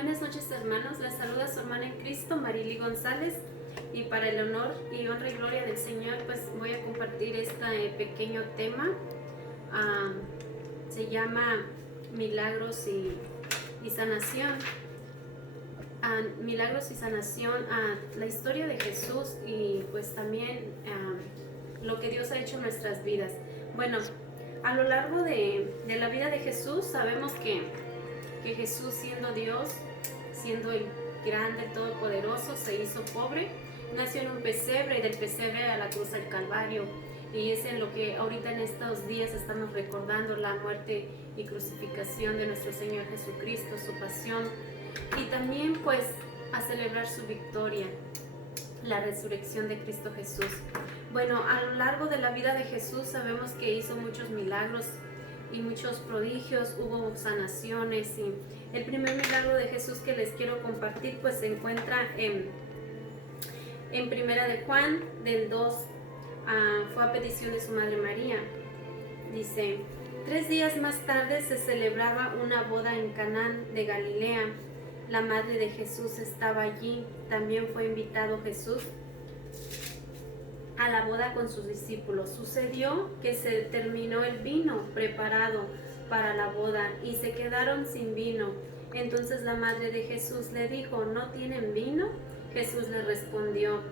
Buenas noches, hermanos, les saluda su hermana en Cristo, Marily González, y para el honor y honra y gloria del Señor, pues voy a compartir este pequeño tema. Se llama Milagros y Sanación. Milagros y Sanación, la historia de Jesús y pues también lo que Dios ha hecho en nuestras vidas. Bueno, a lo largo de la vida de Jesús sabemos que Jesús, siendo Dios, siendo el grande, todopoderoso, se hizo pobre, nació en un pesebre y del pesebre a la cruz del Calvario. Y es en lo que ahorita en estos días estamos recordando, la muerte y crucificación de nuestro Señor Jesucristo, su pasión, y también pues a celebrar su victoria, la resurrección de Cristo Jesús. Bueno, a lo largo de la vida de Jesús sabemos que hizo muchos milagros y muchos prodigios, hubo sanaciones, y el primer milagro de Jesús que les quiero compartir pues se encuentra en Primera de Juan del 2, fue a petición de su madre María. Dice: 3 días más tarde se celebraba una boda en Canaán de Galilea. La madre de Jesús estaba allí. También fue invitado Jesús a la boda con sus discípulos. Sucedió que se terminó el vino preparado para la boda y se quedaron sin vino. Entonces la madre de Jesús le dijo: ¿no tienen vino? Jesús le respondió: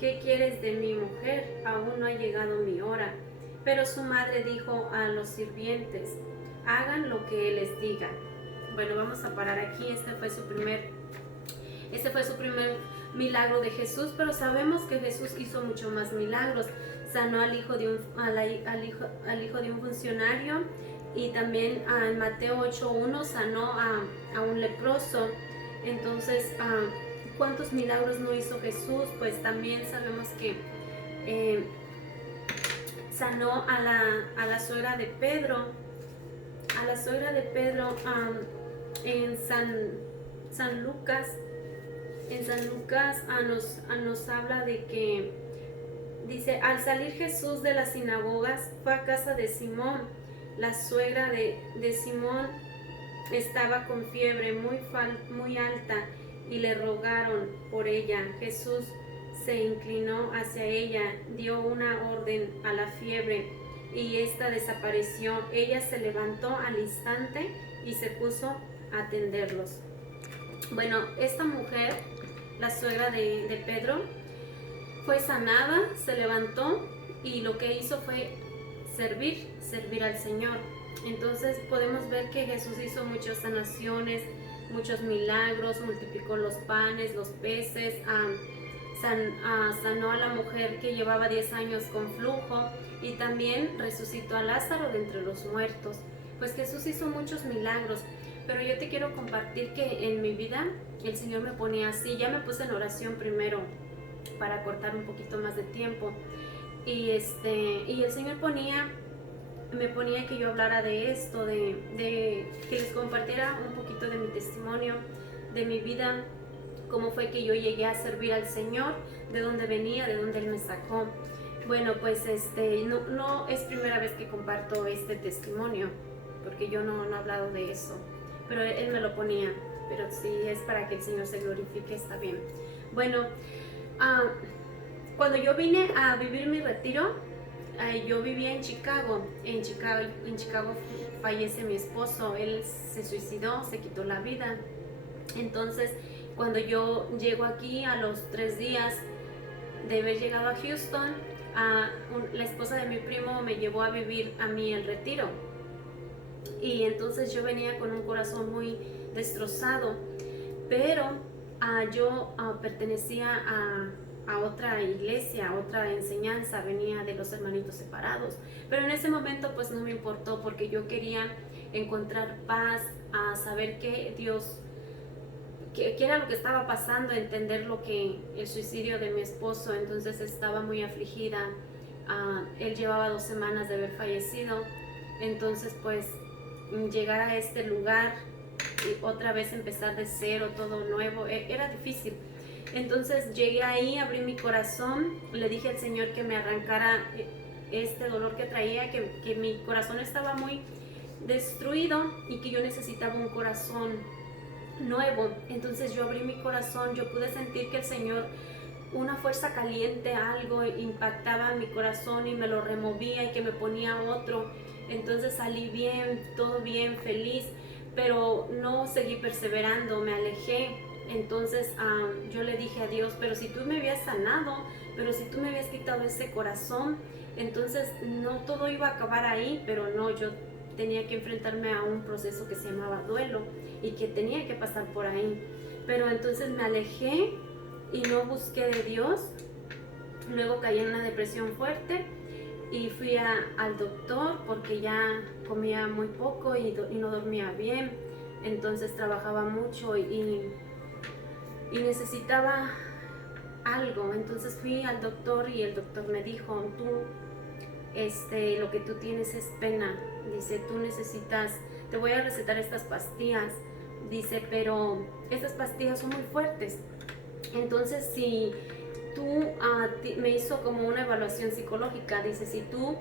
¿qué quieres de mi mujer? Aún no ha llegado mi hora. Pero su madre dijo a los sirvientes: hagan lo que él les diga. Bueno, vamos a parar aquí. Este fue su primer milagro de Jesús, pero sabemos que Jesús hizo mucho más milagros. Sanó al hijo de un funcionario, y también en Mateo 8:1 sanó a un leproso. Entonces, ¿cuántos milagros no hizo Jesús? Pues también sabemos que sanó a la suegra de Pedro. A la suegra de Pedro en San Lucas. En San Lucas nos habla de que dice: al salir Jesús de las sinagogas fue a casa de Simón. La suegra de Simón estaba con fiebre muy alta y le rogaron por ella. Jesús se inclinó hacia ella, dio una orden a la fiebre y ésta desapareció. Ella se levantó al instante y se puso a atenderlos. Bueno, esta mujer, la suegra de Pedro, fue sanada, se levantó y lo que hizo fue servir al Señor. Entonces podemos ver que Jesús hizo muchas sanaciones, muchos milagros, multiplicó los panes, los peces, sanó a la mujer que llevaba 10 años con flujo, y también resucitó a Lázaro de entre los muertos. Pues Jesús hizo muchos milagros. Pero yo te quiero compartir que en mi vida el Señor me ponía así. Ya me puse en oración primero para cortar un poquito más de tiempo. Y el Señor me ponía que yo hablara de esto, de que les compartiera un poquito de mi testimonio, de mi vida, cómo fue que yo llegué a servir al Señor, de dónde venía, de dónde Él me sacó. Bueno, pues no es primera vez que comparto este testimonio, porque yo no he hablado de eso. Pero Él me lo ponía, pero si es para que el Señor se glorifique, está bien. Bueno, cuando yo vine a vivir mi retiro, yo vivía en Chicago. En Chicago fallece mi esposo. Él se suicidó, se quitó la vida. Entonces, cuando yo llego aquí, a los 3 días de haber llegado a Houston, la esposa de mi primo me llevó a vivir a mí el retiro. Y entonces yo venía con un corazón muy destrozado, pero yo pertenecía a otra iglesia, a otra enseñanza, venía de los hermanitos separados. Pero en ese momento pues no me importó, porque yo quería encontrar paz, a saber que Dios, qué era lo que estaba pasando, entender lo que el suicidio de mi esposo. Entonces estaba muy afligida. Él llevaba 2 semanas de haber fallecido. Entonces pues llegar a este lugar y otra vez empezar de cero, todo nuevo, era difícil. Entonces llegué ahí, abrí mi corazón, le dije al Señor que me arrancara este dolor que traía, que mi corazón estaba muy destruido y que yo necesitaba un corazón nuevo. Entonces yo abrí mi corazón, yo pude sentir que el Señor, una fuerza caliente, algo impactaba mi corazón y me lo removía y que me ponía otro. Entonces salí bien, todo bien, feliz, pero no seguí perseverando, me alejé. Entonces yo le dije a Dios, pero si tú me habías sanado, pero si tú me habías quitado ese corazón, entonces no todo iba a acabar ahí, pero no, yo tenía que enfrentarme a un proceso que se llamaba duelo y que tenía que pasar por ahí. Pero entonces me alejé y no busqué de Dios. Luego caí en una depresión fuerte y fui al doctor porque ya comía muy poco y no dormía bien. Entonces trabajaba mucho y necesitaba algo. Entonces fui al doctor y el doctor me dijo, tú, lo que tú tienes es pena. Dice, tú necesitas, te voy a recetar estas pastillas. Dice, pero estas pastillas son muy fuertes. Entonces, si tú, me hizo como una evaluación psicológica. Dice, si tú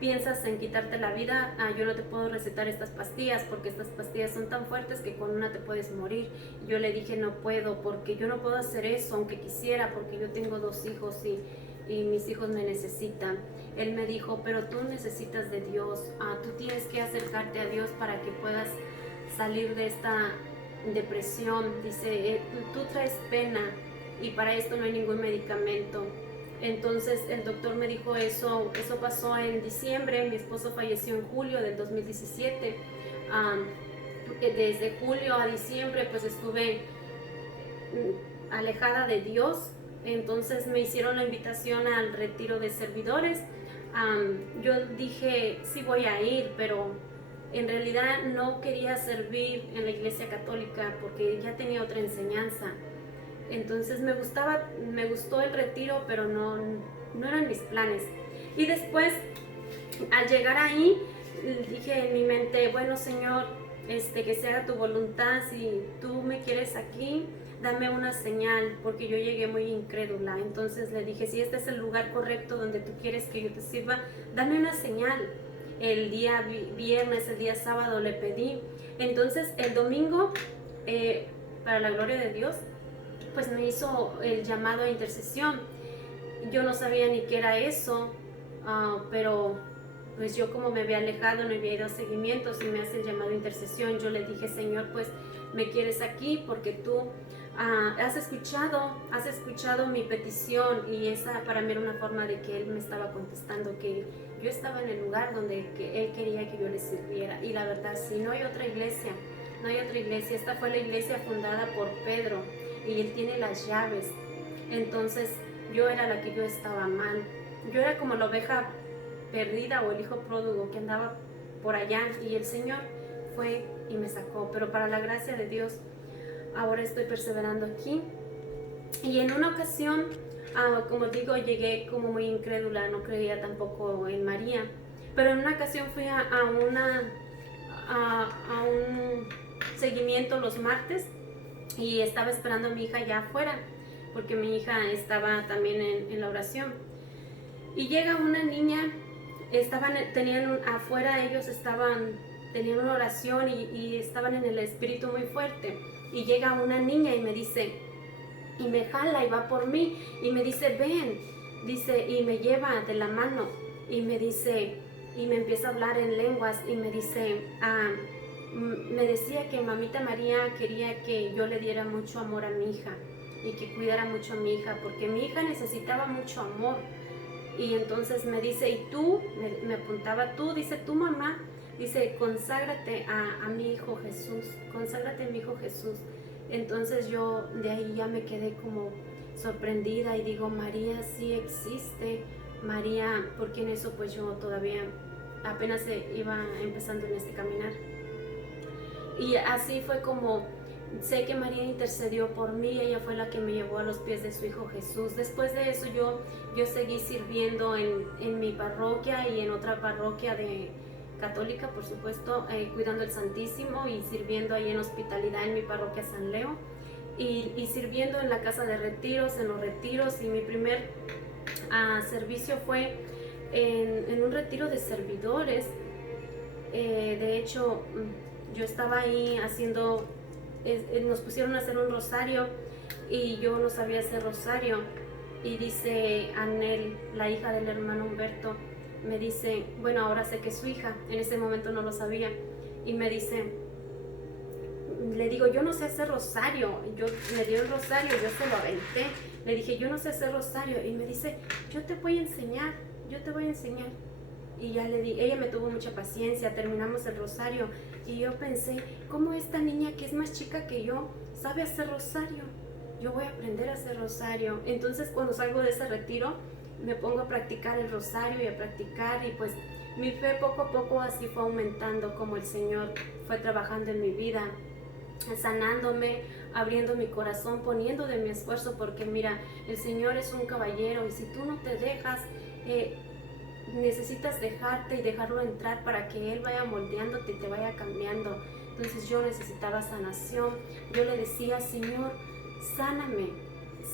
piensas en quitarte la vida, yo no te puedo recetar estas pastillas porque estas pastillas son tan fuertes que con una te puedes morir. Y yo le dije, no puedo, porque yo no puedo hacer eso, aunque quisiera, porque yo tengo 2 hijos y mis hijos me necesitan. Él me dijo, pero tú necesitas de Dios, tú tienes que acercarte a Dios para que puedas salir de esta depresión. Dice, tú traes pena y para esto no hay ningún medicamento. Entonces el doctor me dijo eso pasó en diciembre, mi esposo falleció en julio del 2017. Desde julio a diciembre pues estuve alejada de Dios. Entonces me hicieron la invitación al retiro de servidores. Yo dije, sí voy a ir, pero en realidad no quería servir en la iglesia católica porque ya tenía otra enseñanza. Entonces me gustó el retiro, pero no eran mis planes. Y después, al llegar ahí, dije en mi mente, bueno, Señor, que se haga tu voluntad. Si tú me quieres aquí, dame una señal, porque yo llegué muy incrédula. Entonces le dije, si este es el lugar correcto donde tú quieres que yo te sirva, dame una señal. El día viernes, el día sábado le pedí. Entonces el domingo, para la gloria de Dios, pues me hizo el llamado a intercesión. Yo no sabía ni qué era eso, pero pues yo como me había alejado, no había ido a seguimientos y me hace el llamado a intercesión. Yo le dije, Señor, pues me quieres aquí porque tú has escuchado mi petición, y esa para mí era una forma de que Él me estaba contestando que yo estaba en el lugar donde Él quería que yo le sirviera. Y la verdad, sí, no hay otra iglesia. Esta fue la iglesia fundada por Pedro y él tiene las llaves. Entonces yo era la que yo estaba mal. Yo era como la oveja perdida o el hijo pródigo que andaba por allá, y el Señor fue y me sacó. Pero para la gracia de Dios, ahora estoy perseverando aquí. Y en una ocasión, como digo, llegué como muy incrédula, no creía tampoco en María. Pero en una ocasión fui a un seguimiento los martes y estaba esperando a mi hija ya afuera porque mi hija estaba también en la oración. Y llega una niña, afuera ellos tenían una oración y estaban en el espíritu muy fuerte. Y llega una niña y me dice, y me jala y va por mí y me dice, ven, dice, y me lleva de la mano y me dice, y me empieza a hablar en lenguas y me dice, me decía que mamita María quería que yo le diera mucho amor a mi hija y que cuidara mucho a mi hija, porque mi hija necesitaba mucho amor. Y entonces me dice, y tú, me apuntaba, tú, dice, tu mamá, dice, conságrate a mi hijo Jesús, conságrate a mi hijo Jesús. Entonces yo de ahí ya me quedé como sorprendida y digo, María sí existe, María, porque en eso pues yo todavía apenas iba empezando en este caminar. Y así fue como sé que María intercedió por mí. Ella fue la que me llevó a los pies de su hijo Jesús. Después de eso yo seguí sirviendo en mi parroquia y en otra parroquia católica, por supuesto, cuidando el Santísimo y sirviendo ahí en hospitalidad en mi parroquia San Leo y sirviendo en la casa de retiros, en los retiros. Y mi primer servicio fue en un retiro de servidores. De hecho, yo estaba ahí haciendo nos pusieron a hacer un rosario y yo no sabía hacer rosario. Y dice Anel, la hija del hermano Humberto, me dice, bueno, ahora sé que es su hija, en ese momento no lo sabía, y me dice, le digo, yo no sé hacer rosario, me dio el rosario, yo se lo aventé, le dije, yo no sé hacer rosario, y me dice, yo te voy a enseñar, yo te voy a enseñar. Y ya le di, ella me tuvo mucha paciencia, terminamos el rosario, y yo pensé, ¿cómo esta niña que es más chica que yo sabe hacer rosario? Yo voy a aprender a hacer rosario. Entonces cuando salgo de ese retiro, me pongo a practicar el rosario y a practicar, y pues mi fe poco a poco así fue aumentando, como el Señor fue trabajando en mi vida, sanándome, abriendo mi corazón, poniendo de mi esfuerzo, porque mira, el Señor es un caballero, y si tú no te dejas, necesitas dejarte y dejarlo entrar para que Él vaya moldeándote y te vaya cambiando. Entonces yo necesitaba sanación. Yo le decía, Señor, sáname,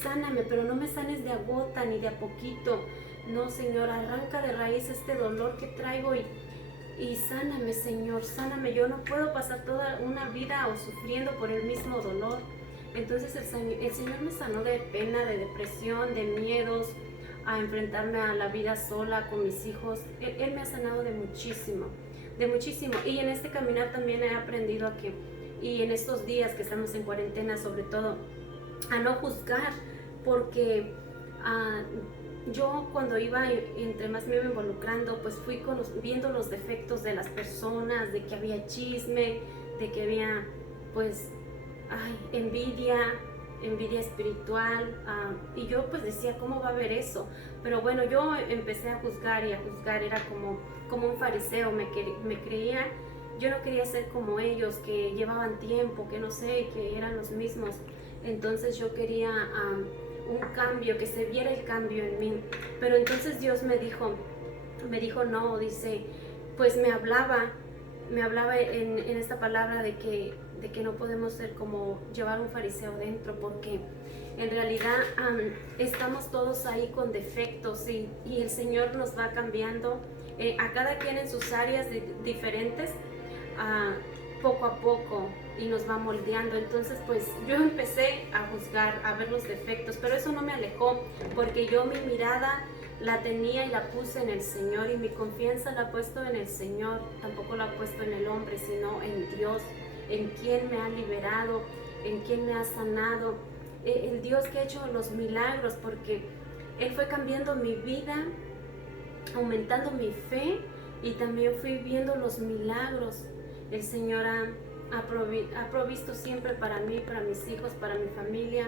sáname, pero no me sanes de a gota ni de a poquito. No, Señor, arranca de raíz este dolor que traigo y sáname, Señor, sáname. Yo no puedo pasar toda una vida o sufriendo por el mismo dolor. Entonces el Señor me sanó de pena, de depresión, de miedos, a enfrentarme a la vida sola con mis hijos. Él me ha sanado de muchísimo, de muchísimo. Y en este caminar también he aprendido a que, y en estos días que estamos en cuarentena sobre todo, a no juzgar, porque yo cuando iba, entre más me iba involucrando, pues fui viendo los defectos de las personas, de que había chisme, de que había pues envidia espiritual, y yo pues decía, ¿cómo va a haber eso? Pero bueno, yo empecé a juzgar, y a juzgar era como un fariseo, me creía, yo no quería ser como ellos, que llevaban tiempo, que no sé, que eran los mismos. Entonces yo quería un cambio, que se viera el cambio en mí. Pero entonces Dios me dijo no, dice, pues me hablaba en esta palabra de que no podemos ser como llevar un fariseo dentro, porque en realidad estamos todos ahí con defectos, y el Señor nos va cambiando a cada quien en sus áreas diferentes, poco a poco, y nos va moldeando. Entonces pues yo empecé a juzgar, a ver los defectos, pero eso no me alejó, porque yo mi mirada la tenía y la puse en el Señor, y mi confianza la he puesto en el Señor, tampoco la he puesto en el hombre, sino en Dios, en quien me ha liberado, en quien me ha sanado, el Dios que ha hecho los milagros, porque Él fue cambiando mi vida, aumentando mi fe, y también fui viendo los milagros. El Señor ha provisto siempre para mí, para mis hijos, para mi familia.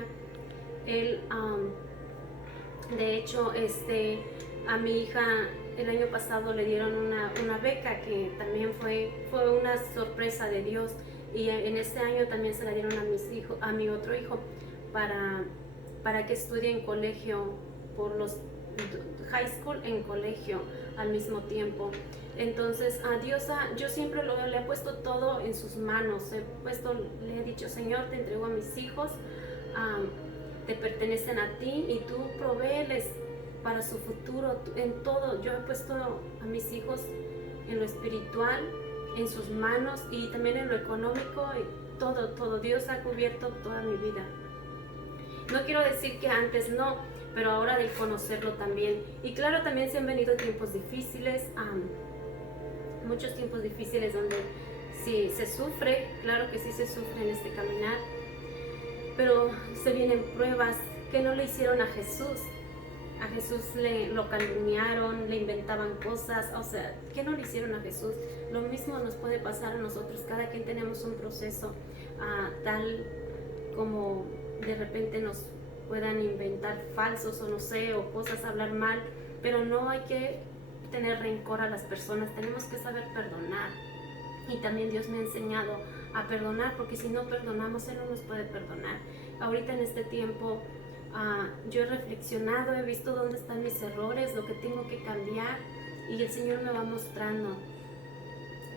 Él, de hecho, a mi hija el año pasado le dieron una beca, que también fue una sorpresa de Dios, y en este año también se la dieron a mi otro hijo, para que estudie en colegio, por los high school en colegio al mismo tiempo. Entonces a Dios, yo siempre le he puesto todo en sus manos, le he dicho, Señor, te entrego a mis hijos, te pertenecen a ti, y tú provéeles para su futuro, en todo. Yo he puesto a mis hijos en lo espiritual, en sus manos, y también en lo económico, y todo. Dios ha cubierto toda mi vida. No quiero decir que antes no, pero ahora de conocerlo también. Y claro, también se han venido tiempos difíciles, muchos tiempos difíciles donde sí se sufre, claro que sí se sufre en este caminar, pero se vienen pruebas que no le hicieron a Jesús. A Jesús lo calumniaron, le inventaban cosas, o sea, ¿qué no le hicieron a Jesús? Lo mismo nos puede pasar a nosotros. Cada quien tenemos un proceso, tal como de repente nos puedan inventar falsos, o no sé, o cosas, hablar mal, pero no hay que tener rencor a las personas, tenemos que saber perdonar. Y también Dios me ha enseñado a perdonar, porque si no perdonamos, Él no nos puede perdonar. Ahorita en este tiempo yo he reflexionado, he visto dónde están mis errores, lo que tengo que cambiar, y el Señor me va mostrando.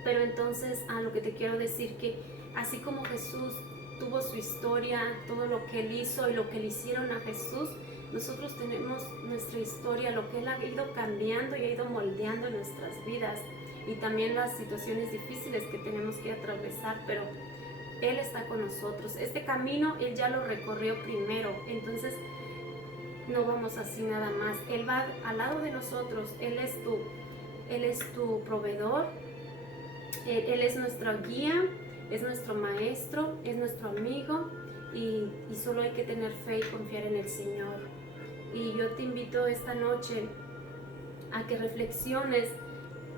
Pero entonces lo que te quiero decir, que así como Jesús tuvo su historia, todo lo que Él hizo y lo que le hicieron a Jesús, nosotros tenemos nuestra historia, lo que Él ha ido cambiando y ha ido moldeando en nuestras vidas, y también las situaciones difíciles que tenemos que atravesar, pero Él está con nosotros. Este camino Él ya lo recorrió primero, entonces no vamos así nada más. Él va al lado de nosotros, Él es tu proveedor, Él es nuestra guía, es nuestro maestro, es nuestro amigo y solo hay que tener fe y confiar en el Señor. Y yo te invito esta noche a que reflexiones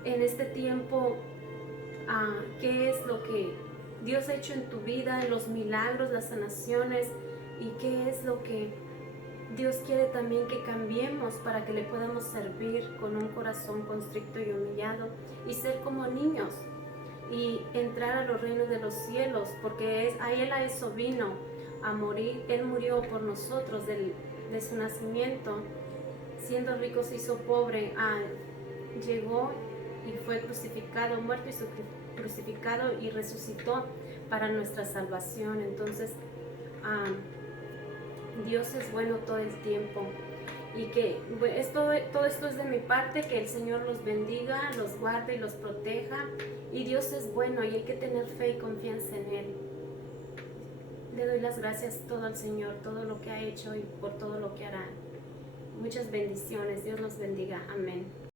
en este tiempo qué es lo que Dios ha hecho en tu vida, los milagros, las sanaciones y qué es lo que Dios quiere también que cambiemos para que le podamos servir con un corazón constricto y humillado y ser como niños y entrar a los reinos de los cielos, porque a Él a eso vino, a morir. Él murió por nosotros de su nacimiento, siendo rico se hizo pobre, llegó y fue crucificado, muerto y crucificado y resucitó para nuestra salvación. Entonces Dios es bueno todo el tiempo y que todo esto es de mi parte, que el Señor los bendiga, los guarde y los proteja, y Dios es bueno y hay que tener fe y confianza en Él. Le doy las gracias todo al Señor, todo lo que ha hecho y por todo lo que hará. Muchas bendiciones, Dios los bendiga, amén.